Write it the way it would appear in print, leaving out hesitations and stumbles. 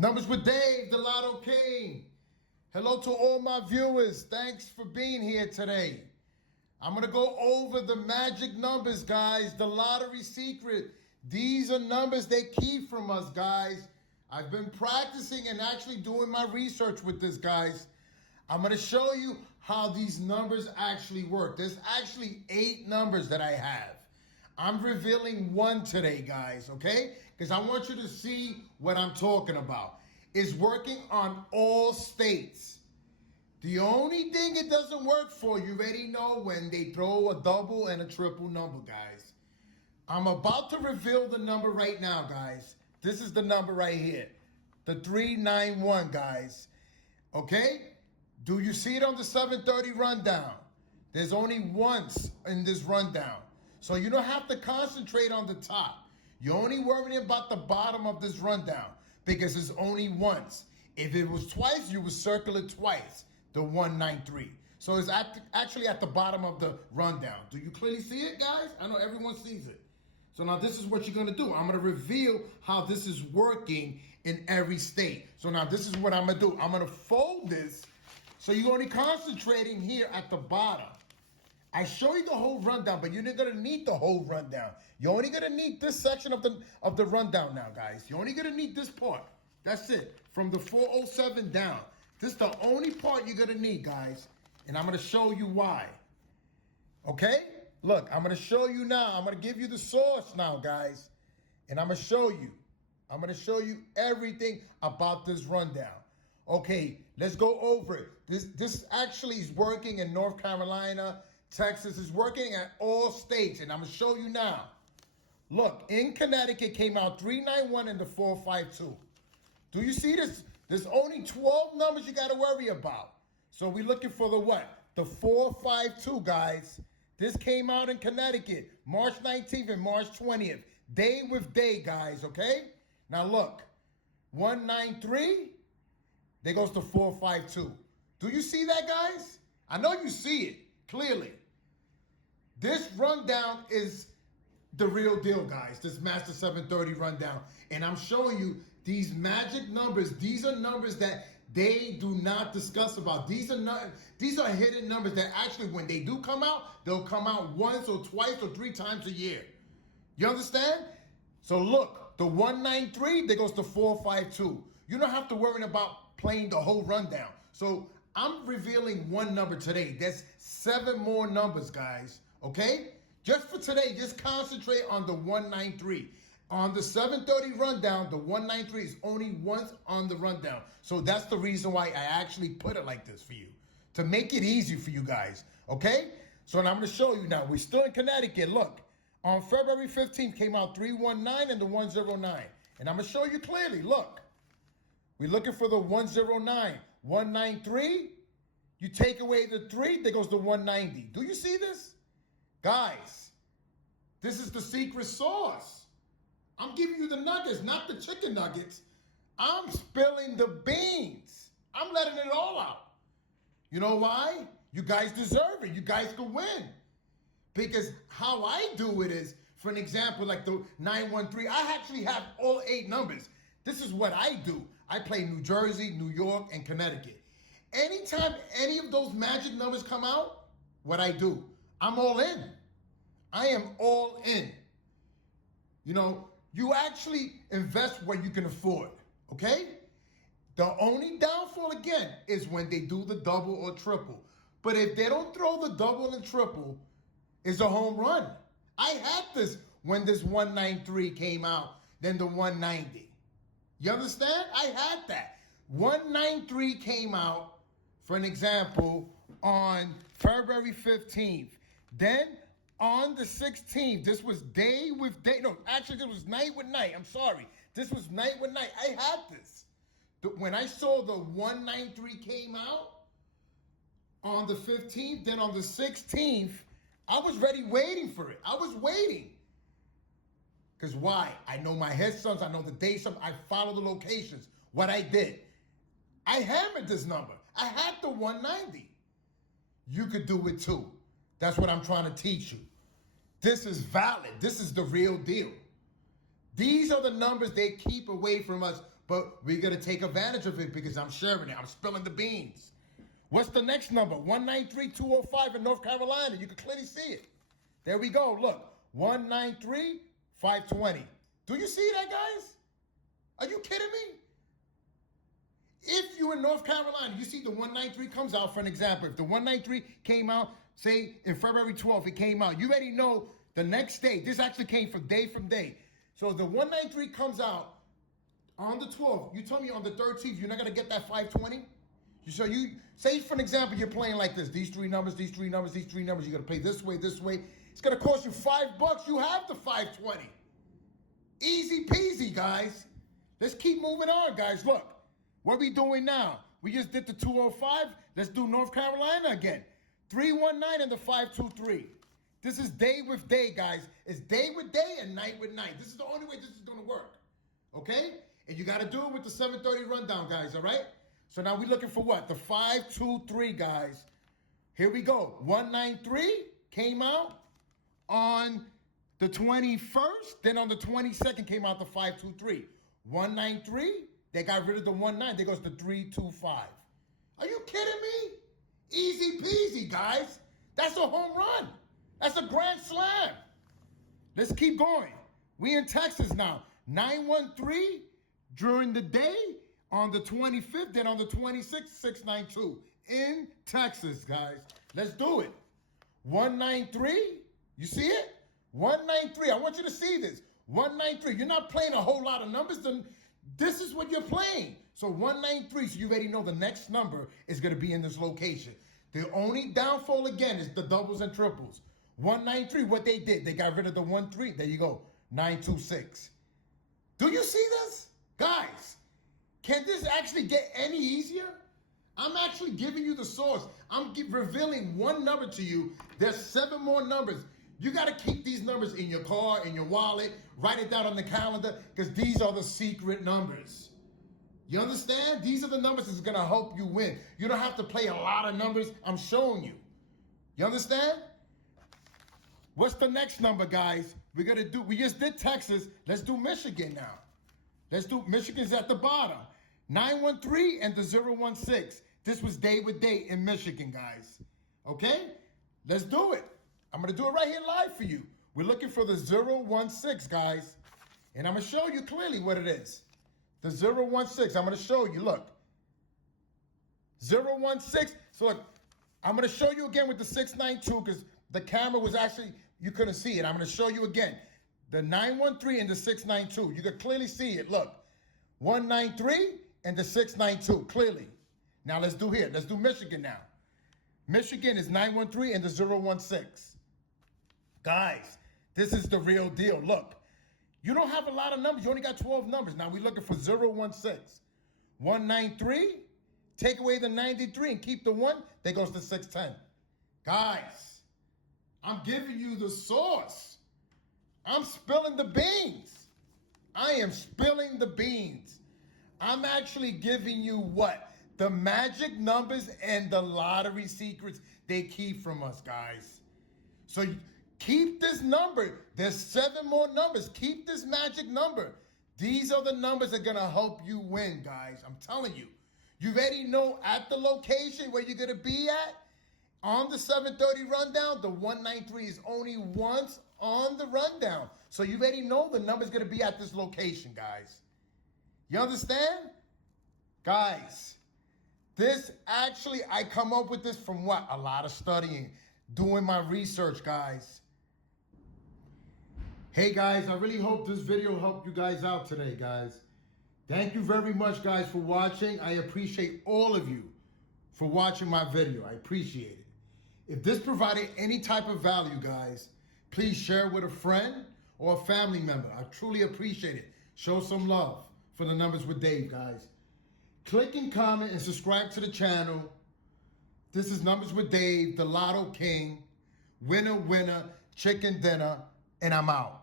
Numbers with Dave, the Lotto King. Hello to all my viewers. Thanks for being here today. I'm going to go over the magic numbers, guys, the lottery secret. These are numbers they keep from us, guys. I've been practicing and actually doing my research with this, guys. I'm going to show you how these numbers actually work. There's actually 8 numbers that I have. I'm revealing one today, guys, okay? Because I want you to see what I'm talking about. It's working on all states. The only thing it doesn't work for, you already know, when they throw a double and a triple number, guys. I'm about to reveal the number right now, guys. This is the number right here. The 391, guys. Okay? Do you see it on the 730 rundown? There's only once in this rundown. So you don't have to concentrate on the top. You're only worrying about the bottom of this rundown because it's only once. If it was twice, you would circle it twice, the 193. So it's actually at the bottom of the rundown. Do you clearly see it, guys? I know everyone sees it. So now this is what you're going to do. I'm going to reveal how this is working in every state. So now this is what I'm going to do. I'm going to fold this so you're only concentrating here at the bottom. I show you the whole rundown, but you're not gonna need the whole rundown. You're only gonna need this section of the rundown now, guys. You're only gonna need this part. That's it. From the 407 down. This is the only part you're gonna need, guys. And I'm gonna show you why. Okay? Look, I'm gonna show you now. I'm gonna give you the source now, guys. And I'm gonna show you. I'm gonna show you everything about this rundown. Okay, let's go over it. This actually is working in North Carolina. Texas is working at all states, and I'm going to show you now. Look, in Connecticut came out 391 and the 452. Do you see this? There's only 12 numbers you got to worry about. So we're looking for the what? The 452, guys. This came out in Connecticut, March 19th and March 20th. Day with day, guys, okay? Now look, 193, there goes the 452. Do you see that, guys? I know you see it clearly. This rundown is the real deal, guys. This Master 730 rundown. And I'm showing you these magic numbers. These are numbers that they do not discuss about. These are hidden numbers that actually, when they do come out, they'll come out once or twice or 3 times a year. You understand? So look, the 193, there goes the 452. You don't have to worry about playing the whole rundown. So I'm revealing one number today. There's 7 more numbers, guys. Okay? Just for today, just concentrate on the 193. On the 730 rundown, the 193 is only once on the rundown. So that's the reason why I actually put it like this for you. To make it easy for you guys. Okay? So now I'm going to show you now. We're still in Connecticut. Look. On February 15th came out 319 and the 109. And I'm going to show you clearly. Look. We're looking for the 109. 193. You take away the 3, there goes the 190. Do you see this? Guys, this is the secret sauce. I'm giving you the nuggets, not the chicken nuggets. I'm spilling the beans. I'm letting it all out. You know why? You guys deserve it. You guys can win. Because how I do it is, for an example, like the 913, I actually have all 8 numbers. This is what I do. I play New Jersey, New York, and Connecticut. Anytime any of those magic numbers come out, what I do, I'm all in. I am all in. You know, you actually invest what you can afford, okay? The only downfall, again, is when they do the double or triple. But if they don't throw the double and triple, it's a home run. I had this when this 193 came out, then the 190. You understand? I had that. 193 came out, for an example, on February 15th. Then on the 16th, this was day with day. No, actually, this was night with night. I'm sorry. This was night with night. I had this. When I saw the 193 came out on the 15th, then on the 16th, I was ready waiting for it. I was waiting. Because why? I know my head sums. I know the day sums. I follow the locations. What I did, I hammered this number. I had the 190. You could do it too. That's what I'm trying to teach you. This is valid. This is the real deal. These are the numbers they keep away from us, but we're going to take advantage of it because I'm sharing it. I'm spilling the beans. What's the next number? 193,205 in North Carolina. You can clearly see it. There we go. Look, 193,520. Do you see that, guys? Are you kidding me? If you're in North Carolina, you see the 193 comes out, for an example. If the 193 came out, say in February 12th, it came out. You already know the next day. This actually came from day. So the 193 comes out on the 12th. You told me on the 13th, you're not going to get that 520? So you, say for an example, you're playing like this. These three numbers, these three numbers, these three numbers. You're going to play this way, this way. It's going to cost you $5. You have the 520. Easy peasy, guys. Let's keep moving on, guys. Look. What are we doing now? We just did the 205. Let's do North Carolina again. 319 and the 523. This is day with day, guys. It's day with day and night with night. This is the only way this is going to work. Okay? And you got to do it with the 730 rundown, guys, all right? So now we're looking for what? The 523, guys. Here we go. 193 came out on the 21st. Then on the 22nd came out the 523. 193. They got rid of the 19. There goes the 325. Are you kidding me? Easy peasy, guys. That's a home run. That's a grand slam. Let's keep going. We in Texas now. 913 during the day on the 25th, then on the 26th, 692 in Texas, guys. Let's do it. 193. You see it? 193. I want you to see this. 193. You're not playing a whole lot of numbers. This is what you're playing. So 193, so you already know the next number is going to be in this location. The only downfall, again, is the doubles and triples. 193, what they did, they got rid of the 13. There you go, 926. Do you see this? Guys, can this actually get any easier? I'm actually giving you the source. I'm revealing one number to you. There's 7 more numbers. You got to keep these numbers in your car, in your wallet, write it down on the calendar, because these are the secret numbers. You understand? These are the numbers that's going to help you win. You don't have to play a lot of numbers. I'm showing you. You understand? What's the next number, guys? We're going to do, we just did Texas. Let's do Michigan now. Let's do, Michigan's at the bottom. 913 and the 016. This was day with day in Michigan, guys. Okay? Let's do it. I'm going to do it right here live for you. We're looking for the 016, guys. And I'm going to show you clearly what it is. The 016. I'm going to show you. Look. 016. So look, I'm going to show you again with the 692 because the camera was actually, you couldn't see it. I'm going to show you again. The 913 and the 692. You can clearly see it. Look. 193 and the 692. Clearly. Now let's do here. Let's do Michigan now. Michigan is 913 and the 016. Guys, this is the real deal. Look, you don't have a lot of numbers. You only got 12 numbers. Now we're looking for 016. 193, take away the 93 and keep the 1. There goes the 610. Guys, I'm giving you the sauce. I'm spilling the beans. I am spilling the beans. I'm actually giving you what? The magic numbers and the lottery secrets they keep from us, guys. So keep this number. There's 7 more numbers. Keep this magic number. These are the numbers that are going to help you win, guys. I'm telling you. You already know at the location where you're going to be at. On the 730 rundown, the 193 is only once on the rundown. So you already know the number's going to be at this location, guys. You understand? Guys, this actually, I come up with this from what? A lot of studying, doing my research, guys. Hey, guys, I really hope this video helped you guys out today, guys. Thank you very much, guys, for watching. I appreciate all of you for watching my video. I appreciate it. If this provided any type of value, guys, please share with a friend or a family member. I truly appreciate it. Show some love for the Numbers with Dave, guys. Click and comment and subscribe to the channel. This is Numbers with Dave, the Lotto King, winner, winner, chicken dinner, and I'm out.